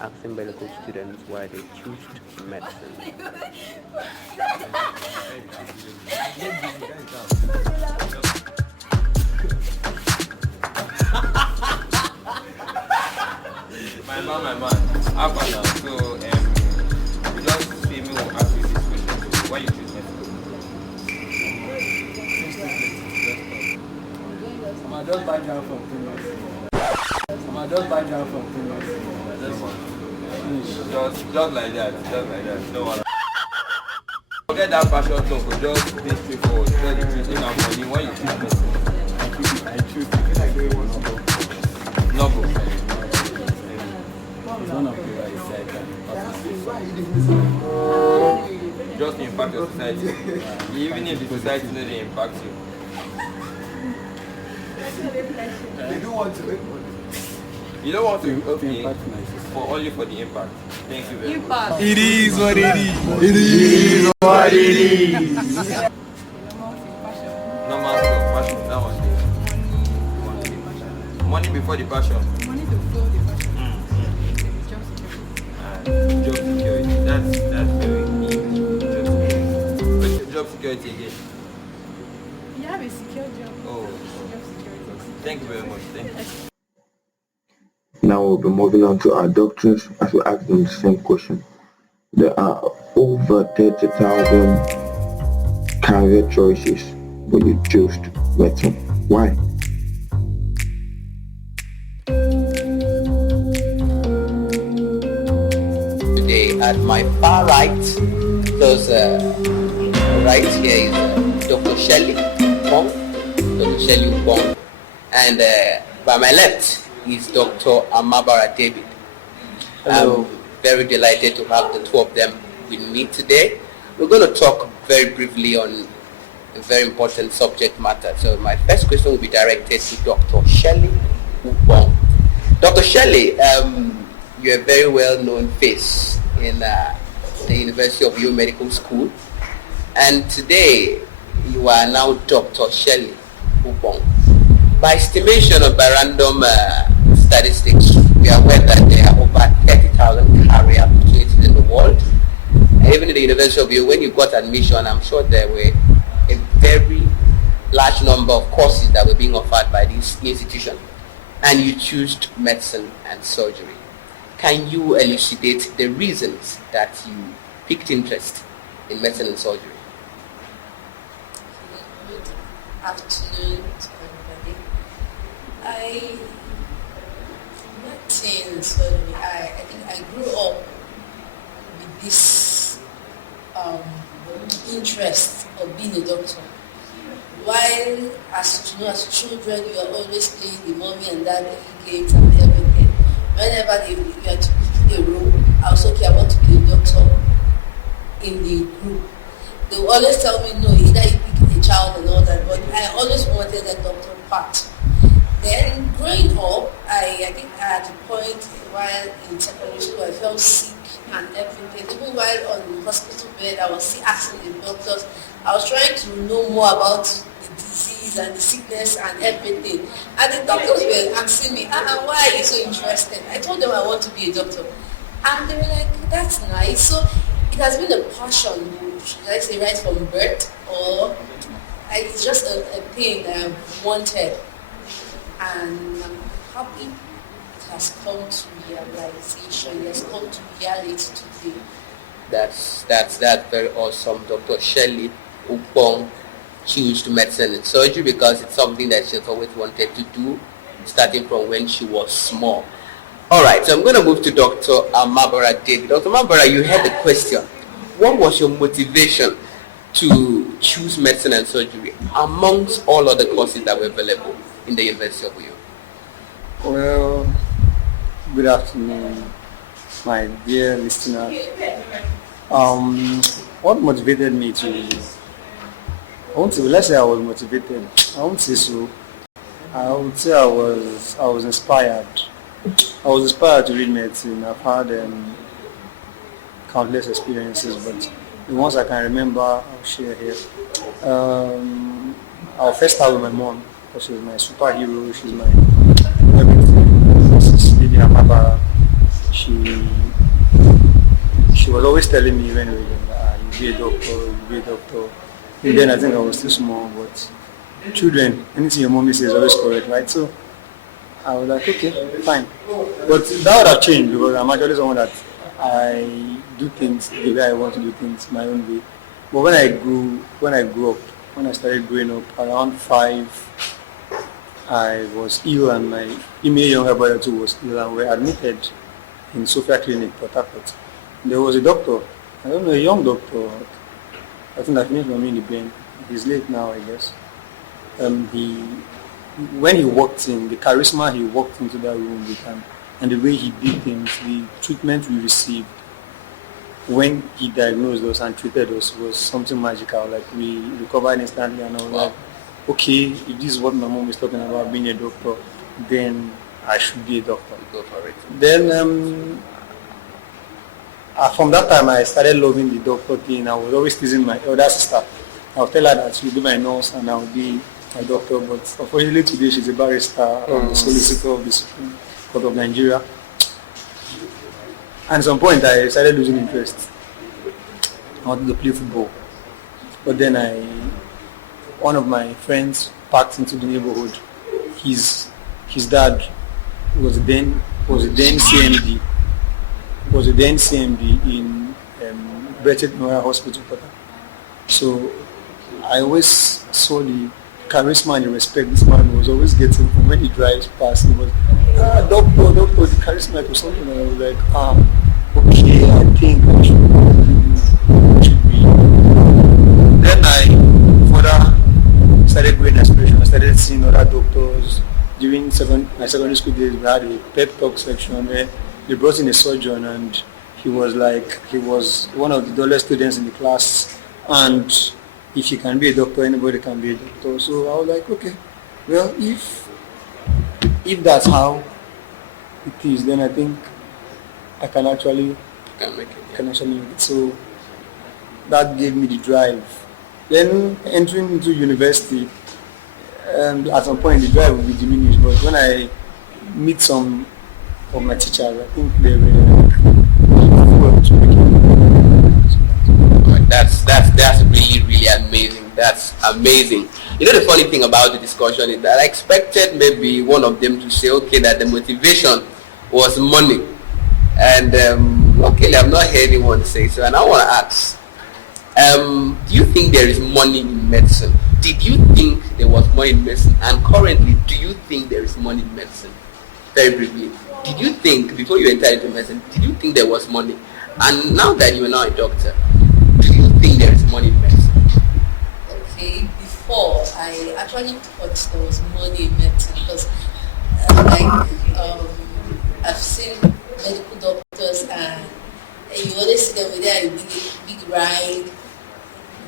asking medical students why they choose medicine. My man. How about now? So, you just see me will ask you this question. So, why you choose medicine? I just buy jam from Primus. Just like that. No one. Forget that passion talk. Just be straightforward. Tell the truth. You have money. Why you choose medicine? I choose to feel like they want to go. Novel. It's one of the right side. Just to impact your society. Even if the society doesn't impact you. They do want to make money. You don't want to Okay. for only for the impact. Thank you very much. It is what it is. Normal stuff, passion, that one day. Money before the passion. Job security. That's very key. What's your job security again? You have a secure job. Oh, thank you very much. Thank you. Now we'll be moving on to our doctors as we ask them the same question. There are over 30,000 career choices, but you choose medicine. Why? Today at my far right, those right here is Dr. Shelley Wong, and by my left is Dr. Amabara David. Hello. I'm very delighted to have the two of them with me today. We're going to talk very briefly on a very important subject matter. So my first question will be directed to Dr. Shelley Wong. Dr. Shelley, you're a very well-known face in the University of Uyo Medical School, and today you are now Dr. Shelley Wong. By estimation or by random statistics, we are aware that there are over 30,000 career opportunities in the world. And even in the University of Uyo, when you got admission, I'm sure there were a very large number of courses that were being offered by this institution. And you chose medicine and surgery. Can you elucidate the reasons that you picked interest in medicine and surgery? Good afternoon to everybody. I medicine and surgery. I think I grew up with this interest of being a doctor. While as children, you are always playing the mommy and daddy games and everything. Whenever you are to pick a role, I was okay, I want to be a doctor in the group. They will always tell me, no, either you pick a child and all that, but I always wanted that doctor part. Then growing up, I think at a point while in secondary school, I felt sick and everything. Even while on the hospital bed, I was still asking the doctors. I was trying to know more about the disease and the sickness and everything. And the doctors were asking me, why are you so interested? I told them I want to be a doctor. And they were like, that's nice. So it has been a passion, should I say, right from birth, or it's just a thing that I wanted. And I'm happy it has come to realization, it has come to reality today. That's very awesome. Dr. Shelley Upong chose medicine and surgery because it's something that she's always wanted to do, starting from when she was small. All right, so I'm going to move to Dr. Amabara David. Dr. Amabara, you had the question. What was your motivation to choose medicine and surgery amongst all other courses that were available in the University of Uyo? Well, good afternoon, my dear listener. What motivated me let's say I was motivated. I won't say so. I would say I was inspired. I was inspired to read medicine. I've had countless experiences, but the ones I can remember, I'll share here. I'll first start with my mom, because she's my superhero. She's my everything. This is Lady Amabara. she she was always telling me when we were young, you be a doctor, you be a doctor. And then I think I was still small, but children, anything your mommy says is always correct, right? So I was like, okay, fine. But that would have changed because I'm actually someone that I do things the way I want to do things my own way. But when I grew up, when I started growing up, around 5, I was ill and my immediate younger brother too was ill and we were admitted in Sophia Clinic, Port Harcourt. There was a doctor, I don't know, a young doctor, I think that finished for me in the brain. He's late now, I guess. When he walked in, the charisma he walked into that room with him, and the way he did things, the treatment we received when he diagnosed us and treated us was something magical. Like we recovered instantly, and I was like, okay, if this is what my mom is talking about, being a doctor, then I should be a doctor. Go for it. Then from that time, I started loving the doctor thing. I was always teasing my elder sister. I'll tell her that she'll be my nurse and I'll be a doctor. But unfortunately, today she's a barrister of the solicitor of the Supreme Court of Nigeria. And at some point, I started losing interest. I wanted to play football. But then one of my friends packed into the neighborhood. His dad was then CMD. Was a then CMD in Betet Memorial Hospital. So I always saw the charisma and the respect this man was always getting from when he drives past. He was, doctor, the charisma or something. And I was like, okay, I think I should be. Then I further started growing aspiration. I started seeing other doctors. During my secondary school days, we had a pep talk section where they brought in a surgeon and he was one of the dullest students in the class, and if you can be a doctor, anybody can be a doctor. So I was like, okay, well, if that's how it is, then I think I can actually make it. So that gave me the drive. Then entering into university, at some point the drive will be diminished, but when I meet some of my teachers, I think they were that's really amazing. That's amazing. You know, the funny thing about the discussion is that I expected maybe one of them to say, okay, that the motivation was money, and luckily I've not heard anyone say so. And I want to ask, do you think there is money in medicine? Did you think there was money in medicine? And currently, do you think there is money in medicine? Very briefly, did you think, before you entered into medicine, did you think there was money? And now that you are now a doctor, do you think there is money in medicine? Okay, before I actually thought there was money in medicine because I've seen medical doctors and you always see them with their big ride,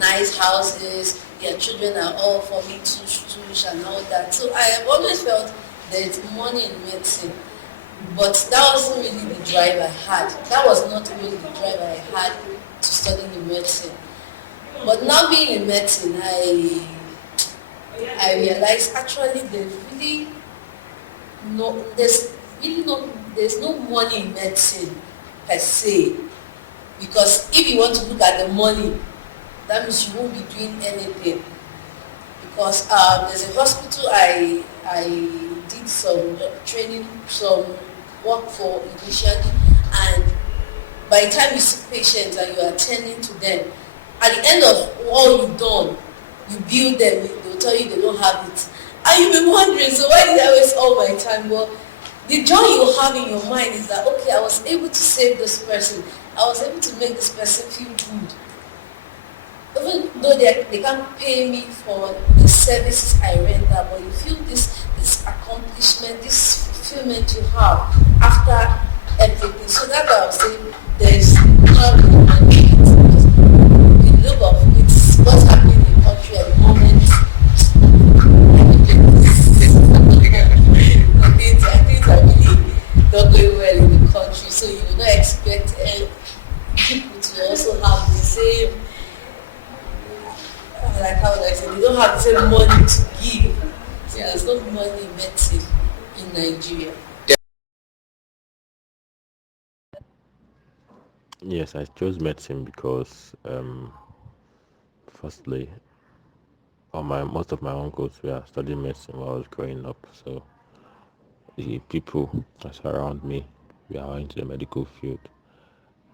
nice houses, their children are all forming tush and all that. So I have always felt there's money in medicine, but that wasn't really the drive I had. That was not really the drive I had to study in medicine. But now being in medicine, I realized actually there's no money in medicine per se, because if you want to look at the money, that means you won't be doing anything. Because there's a hospital I did some training, some work for initially, and by the time you see patients and you are attending to them, at the end of all you've done, you bill them, they will tell you they don't have it. And you'll be wondering, so why did I waste all my time? Well, the joy you have in your mind is that, okay, I was able to save this person. I was able to make this person feel good. Even though they can't pay me for the services I render, but you feel this accomplishment, this fulfillment you have after everything. So that's why I was saying there's not really money. The look of it's what's happening in the country at the moment. Things are really not going well in the country, so you will not expect people to also have the same, like how would I say, they don't have the same money to give. So there's no money in medicine in Nigeria. Yes, I chose medicine because, firstly, most of my uncles were studying medicine while I was growing up. So the people that's around me were into the medical field.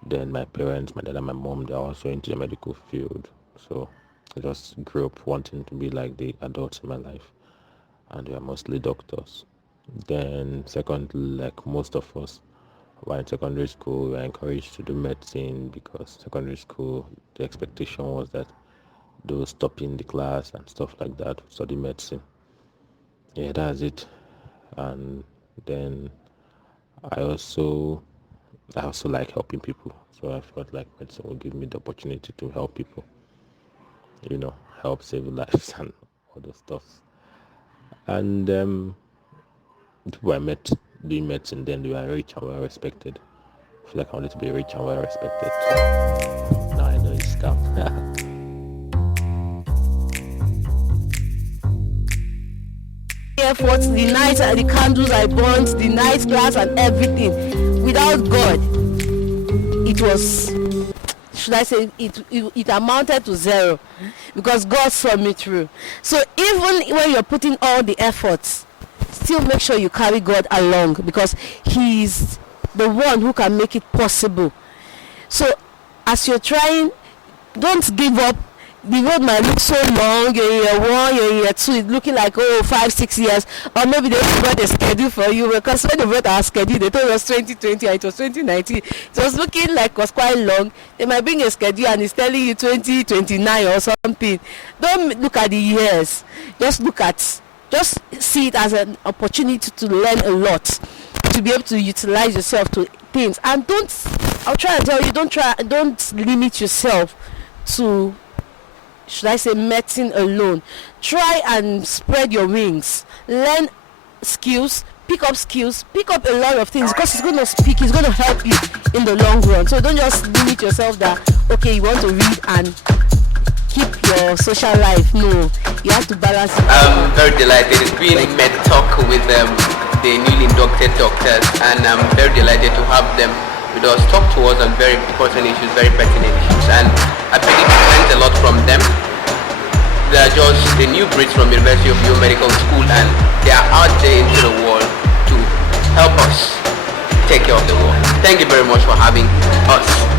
Then my parents, my dad and my mom, they're also into the medical field. So I just grew up wanting to be like the adults in my life, and we are mostly doctors. Then secondly, like most of us, while in secondary school, we were encouraged to do medicine because secondary school, the expectation was that those stopping the class and stuff like that would study medicine. Yeah, that's it. And then I also like helping people, so I felt like medicine would give me the opportunity to help people, help save lives and all those stuff. And people I met doing medicine then, they were rich and well respected. I feel like I wanted to be rich and well respected. Now I know it's scam. Efforts, the night the candles I burnt, the night class and everything. Without God, it was, should I say, it amounted to zero, because God saw me through. So even when you're putting all the efforts, still make sure you carry God along, because He's the one who can make it possible. So as you're trying, don't give up. The road might look so long, you're in year 1, you're in year 2, it's looking like 5-6 years, or maybe they brought a schedule for you, because when they brought our schedule, they told us 2020 and it was 2019. It was looking like it was quite long. They might bring a schedule and it's telling you 2029 or something. Don't look at the years. Just see it as an opportunity to learn a lot, to be able to utilize yourself to things. And I'll try and tell you, don't limit yourself to, should I say, medicine alone. Try and spread your wings. Learn skills, pick up a lot of things, because it's going to help you in the long run. So don't just limit yourself that, okay, you want to read and keep your social life. No, you have to balance it. I'm very delighted. It's been a MEDTALK with the newly inducted doctors, and I'm very delighted to have them with us, talk to us on very important issues, very pertinent issues, and I believe we learned a lot from them. They are just the new breeds from University of New Medical School, and they are out there into the world to help us take care of the world. Thank you very much for having us.